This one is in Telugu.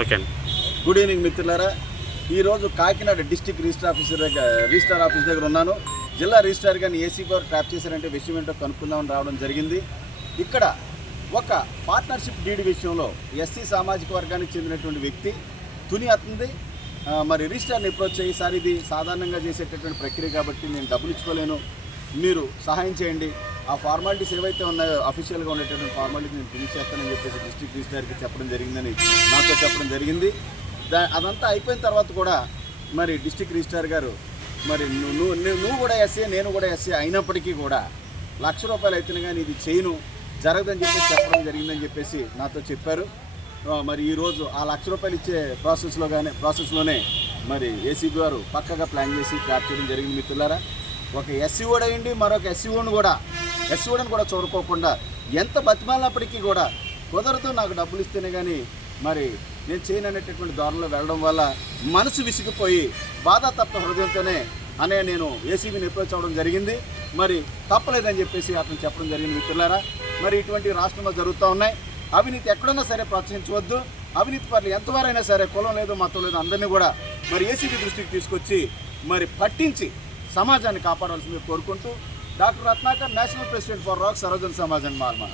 ఓకే గుడ్ ఈవినింగ్ మిత్రులారా. ఈరోజు కాకినాడ డిస్టిక్ రిజిస్టర్ ఆఫీసర్ దగ్గర రిజిస్టర్ ఆఫీస్ దగ్గర ఉన్నాను. జిల్లా రిజిస్టార్ గారిని ఏసీ పవర్ ట్రాప్ చేశారంటే విషయం ఏంటో కనుక్కుందామని రావడం జరిగింది. ఇక్కడ ఒక పార్ట్నర్షిప్ డీడ్ విషయంలో ఎస్సీ సామాజిక వర్గానికి చెందినటువంటి వ్యక్తి తుని అతుంది మరి రిజిస్టార్ని అప్రోచ్ అయ్యి సార్ ఇది సాధారణంగా చేసేటటువంటి ప్రక్రియ కాబట్టి నేను డబ్బులు ఇచ్చుకోలేను. మీరు సహాయం చేయండి. ఆ ఫార్మాలిటీస్ ఏవైతే ఉన్నాయో అఫీషియల్గా ఉండేటటువంటి ఫార్మాలిటీస్ నేను ఫినిష్ చేస్తానని చెప్పేసి డిస్ట్రిక్ట్ రిజిస్టర్కి చెప్పడం జరిగిందని నాతో చెప్పడం జరిగింది. దా అదంతా అయిపోయిన తర్వాత కూడా మరి డిస్ట్రిక్ట్ రిజిస్టార్ గారు మరి నువ్వు నువ్వు నువ్వు- కూడా ఎస్సీ నేను కూడా ఎస్సీ అయినప్పటికీ కూడా లక్ష రూపాయలు అయితేనే కానీ ఇది చేయను జరగదని చెప్పేసి చెప్పడం జరిగిందని చెప్పేసి నాతో చెప్పారు. మరి ఈరోజు ఆ లక్ష రూపాయలు ఇచ్చే ప్రాసెస్లో కానీ ప్రాసెస్లోనే మరి ఏసీబీ గారు పక్కగా ప్లాన్ చేసి ట్రాక్ చేయడం జరిగింది మిత్రులారా. ఒక ఎస్సీ ఓడ్ అయ్యండి మరొక ఎస్సీ కూడా ఎస్వడని ఓడని కూడా చూడుకోకుండా ఎంత బతిమాలినప్పటికీ కూడా కుదరదు నాకు డబ్బులు ఇస్తేనే కానీ మరి నేను చేయను అనేటటువంటి దారుణంలో వెళ్ళడం వల్ల మనసు విసిగిపోయి బాధ తప్ప హృదయంతోనే అనే నేను ఏసీబీని అప్రోచ్ అవ్వడం జరిగింది. మరి తప్పలేదని చెప్పేసి అతను చెప్పడం జరిగింది మిత్రులారా. మరి ఇటువంటి రాష్ట్రంలో జరుగుతూ ఉన్నాయి. అవినీతి ఎక్కడన్నా సరే ప్రోత్సహించవద్దు. అవినీతి పనులు ఎంతవరైనా సరే కులం లేదు మతం లేదు అందరినీ కూడా మరి ఏసీబీ దృష్టికి తీసుకొచ్చి మరి పట్టించి సమాజాన్ని కాపాడాల్సింది కోరుకుంటూ doctor Ratnakar national president for rock సరోజన్ సమాజం మార్మా